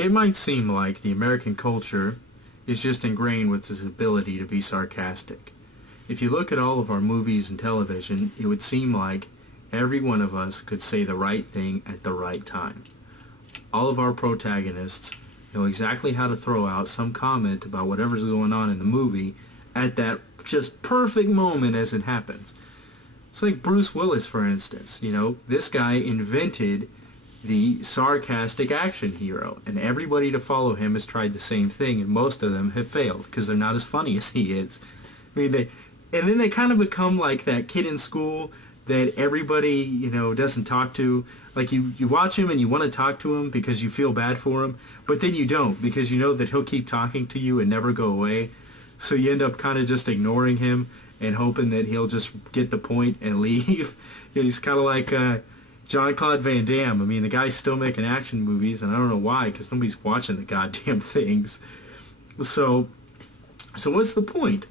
It might seem like the American culture is just ingrained with this ability to be sarcastic. If you look at all of our movies and television, it would seem like every one of us could say the right thing at the right time. All of our protagonists know exactly how to throw out some comment about whatever's going on in the movie at that just perfect moment as it happens. It's like Bruce Willis, for instance. You know, this guy invented the sarcastic action hero, and everybody to follow him has tried the same thing, and most of them have failed because they're not as funny as he is. I mean, and then they kind of become like that kid in school that everybody, you know, doesn't talk to. Like you watch him and you want to talk to him because you feel bad for him, but then you don't because you know that he'll keep talking to you and never go away. So you end up kind of just ignoring him and hoping that he'll just get the point and leave. You know, he's kind of like Jean-Claude Van Damme. I mean, the guy's still making action movies, and I don't know why, because nobody's watching the goddamn things. So what's the point?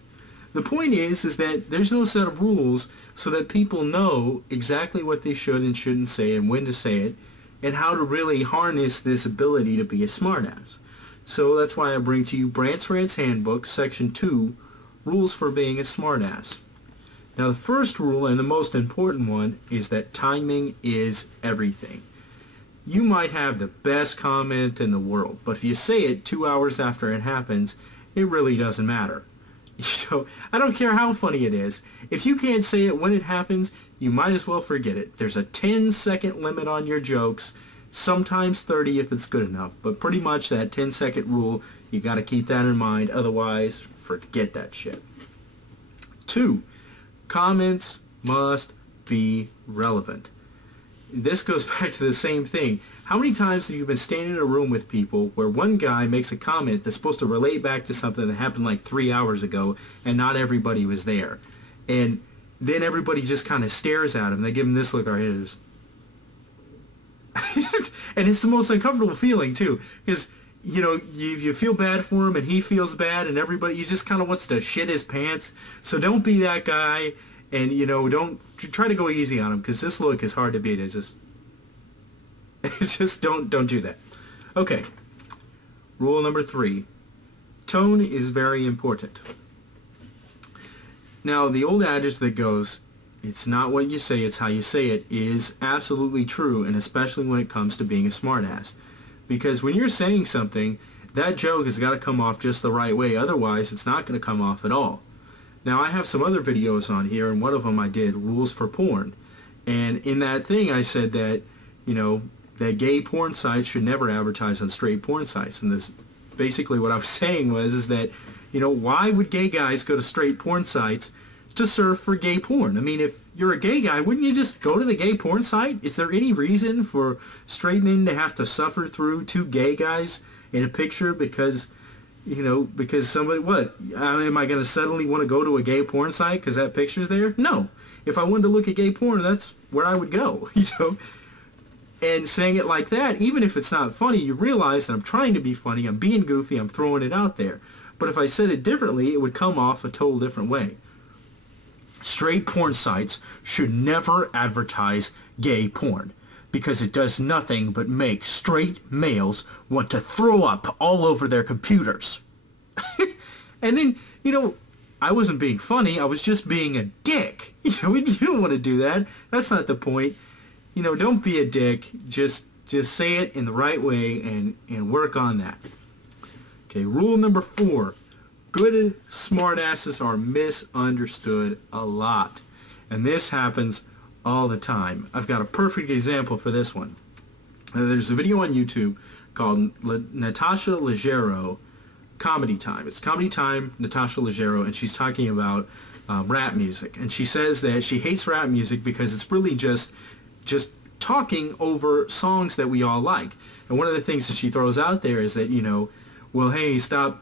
The point is that there's no set of rules so that people know exactly what they should and shouldn't say and when to say it and how to really harness this ability to be a smartass. So that's why I bring to you Brandts, Rants, Handbook, Section 2, Rules for Being a Smartass. Now the first rule, and the most important one, is that timing is everything. You might have the best comment in the world, but if you say it 2 hours after it happens, it really doesn't matter. So I don't care how funny it is. If you can't say it when it happens, you might as well forget it. There's a 10-second limit on your jokes, sometimes 30 if it's good enough, but pretty much that 10-second rule, you got to keep that in mind, otherwise forget that shit. 2, comments must be relevant. This goes back to the same thing. How many times have you been standing in a room with people where one guy makes a comment that's supposed to relate back to something that happened like 3 hours ago and not everybody was there? And then everybody just kind of stares at him. They give him this look right here. And it's the most uncomfortable feeling too, because you know you feel bad for him and he feels bad and everybody, he just kind of wants to shit his pants. So don't be that guy, and you know, don't try to go easy on him, because this look is hard to beat. It's just don't do that. Okay, rule number 3, tone is very important. Now the old adage that goes, it's not what you say, it's how you say it, is absolutely true, and especially when it comes to being a smartass. Because when you're saying something, that joke has got to come off just the right way, otherwise it's not going to come off at all. Now I have some other videos on here, and one of them I did, Rules for Porn. And in that thing I said that, you know, that gay porn sites should never advertise on straight porn sites. And this, basically what I was saying was that, you know, why would gay guys go to straight porn sites to surf for gay porn? I mean, if you're a gay guy, wouldn't you just go to the gay porn site? Is there any reason for straight men to have to suffer through 2 gay guys in a picture because, you know, because somebody, what? Am I going to suddenly want to go to a gay porn site because that picture's there? No. If I wanted to look at gay porn, that's where I would go, you know? And saying it like that, even if it's not funny, you realize that I'm trying to be funny, I'm being goofy, I'm throwing it out there. But if I said it differently, it would come off a total different way. Straight porn sites should never advertise gay porn because it does nothing but make straight males want to throw up all over their computers. And then, you know, I wasn't being funny, I was just being a dick. You know, you don't want to do that. That's not the point. You know, don't be a dick. Just say it in the right way and work on that. Okay, rule number 4. Good smartasses are misunderstood a lot. And this happens all the time. I've got a perfect example for this one. There's a video on YouTube called Natasha Leggero Comedy Time. It's Comedy Time, Natasha Leggero, and she's talking about rap music. And she says that she hates rap music because it's really just talking over songs that we all like. And one of the things that she throws out there is that, you know, well, hey, stop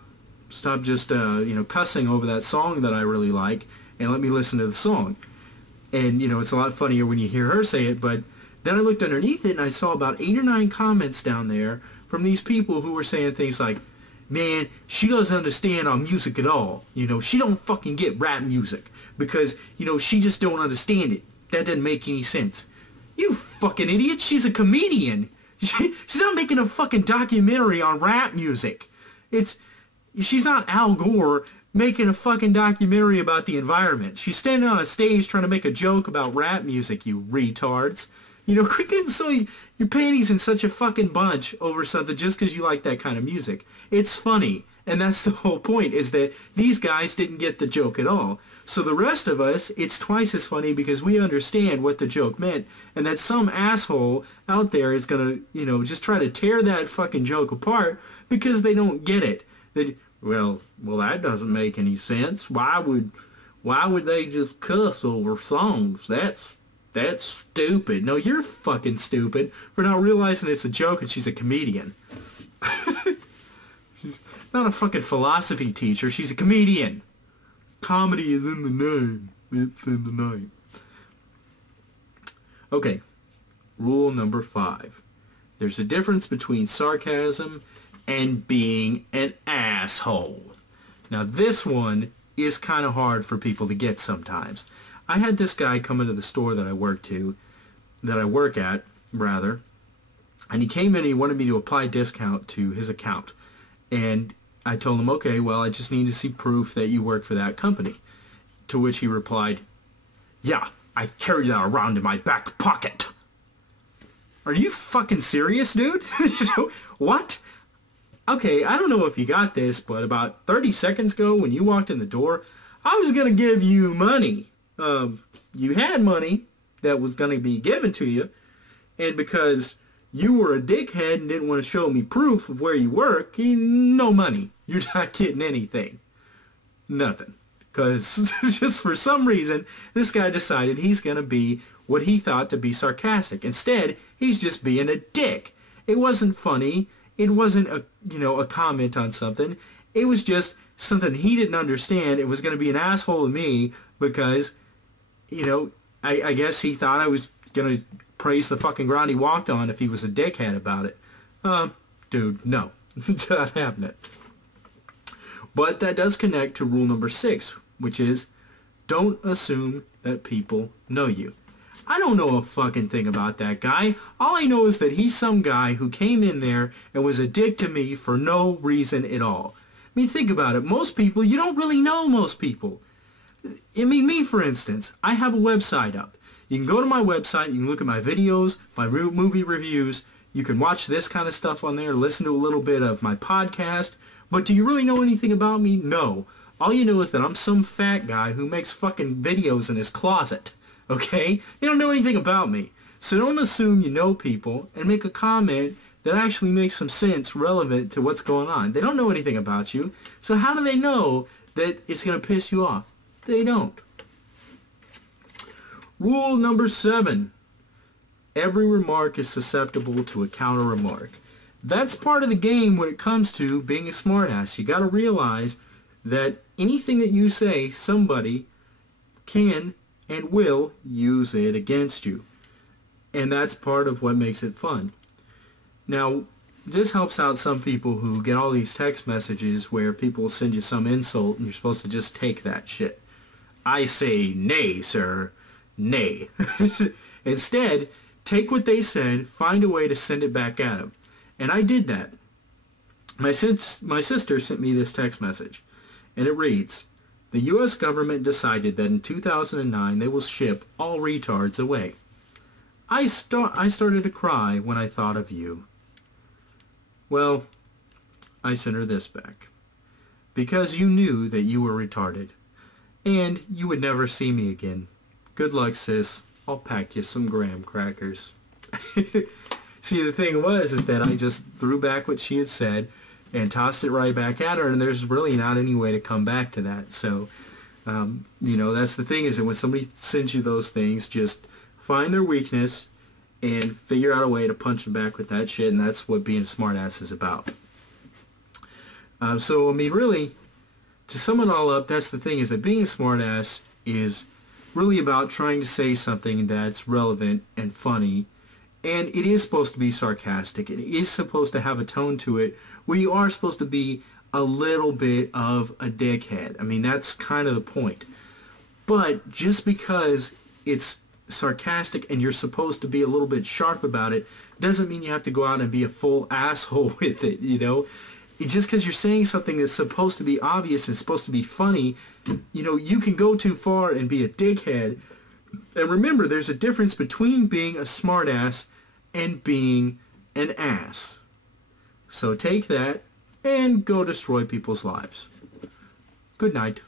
just, you know, cussing over that song that I really like, and let me listen to the song. And, you know, it's a lot funnier when you hear her say it, but then I looked underneath it and I saw about 8 or 9 comments down there from these people who were saying things like, man, she doesn't understand our music at all. You know, she don't fucking get rap music because, you know, she just don't understand it. That doesn't make any sense. You fucking idiot, she's a comedian. She's not making a fucking documentary on rap music. She's not Al Gore making a fucking documentary about the environment. She's standing on a stage trying to make a joke about rap music, you retards. You know, quit getting so your panties in such a fucking bunch over something just because you like that kind of music. It's funny. And that's the whole point, is that these guys didn't get the joke at all. So the rest of us, it's twice as funny because we understand what the joke meant, and that some asshole out there is going to, you know, just try to tear that fucking joke apart because they don't get it. Well, that doesn't make any sense. Why would they just cuss over songs? That's stupid. No, you're fucking stupid for not realizing it's a joke and she's a comedian. She's not a fucking philosophy teacher. She's a comedian. Comedy is in the name. It's in the name. Okay. Rule number 5. There's a difference between sarcasm and being an asshole. Now this one is kind of hard for people to get sometimes. I had this guy come into the store that I work at, and he came in and he wanted me to apply discount to his account. And I told him, okay, well, I just need to see proof that you work for that company. To which he replied, yeah, I carry that around in my back pocket. Are you fucking serious, dude? What? Okay, I don't know if you got this, but about 30 seconds ago when you walked in the door, I was going to give you money. You had money that was going to be given to you, and because you were a dickhead and didn't want to show me proof of where you work, no money. You're not getting anything. Nothing. Because just for some reason, this guy decided he's going to be what he thought to be sarcastic. Instead, he's just being a dick. It wasn't funny. It wasn't a comment on something. It was just something he didn't understand. It was going to be an asshole to me because, I guess he thought I was going to praise the fucking ground he walked on if he was a dickhead about it. Dude, no. It's not happening. But that does connect to rule number 6, which is don't assume that people know you. I don't know a fucking thing about that guy. All I know is that he's some guy who came in there and was a dick to me for no reason at all. I mean, think about it. Most people, you don't really know most people. I mean, me, for instance, I have a website up. You can go to my website, you can look at my videos, my movie reviews, you can watch this kind of stuff on there, listen to a little bit of my podcast, but do you really know anything about me? No. All you know is that I'm some fat guy who makes fucking videos in his closet, okay? You don't know anything about me. So don't assume you know people and make a comment that actually makes some sense relevant to what's going on. They don't know anything about you, so how do they know that it's going to piss you off? They don't. Rule number 7. Every remark is susceptible to a counter remark. That's part of the game when it comes to being a smartass. You got to realize that anything that you say, somebody can and will use it against you. And that's part of what makes it fun. Now, this helps out some people who get all these text messages where people send you some insult and you're supposed to just take that shit. I say, nay, sir. Nay. Instead, take what they said, find a way to send it back at them. And I did that. My sister sent me this text message, and it reads, the U.S. government decided that in 2009 they will ship all retards away. I started to cry when I thought of you. Well, I sent her this back. Because you knew that you were retarded, and you would never see me again. Good luck, sis. I'll pack you some graham crackers. See, the thing is that I just threw back what she had said and tossed it right back at her, and there's really not any way to come back to that. So, that's the thing, is that when somebody sends you those things, just find their weakness and figure out a way to punch them back with that shit, and that's what being a smartass is about. So, I mean, really, to sum it all up, that's the thing, is that being a smartass is really about trying to say something that's relevant and funny. And it is supposed to be sarcastic. It is supposed to have a tone to it where you are supposed to be a little bit of a dickhead. I mean, that's kind of the point. But just because it's sarcastic and you're supposed to be a little bit sharp about it, doesn't mean you have to go out and be a full asshole with it, you know? Just because you're saying something that's supposed to be obvious and supposed to be funny, you know, you can go too far and be a dickhead. And remember, there's a difference between being a smartass and being an ass. So take that and go destroy people's lives. Good night.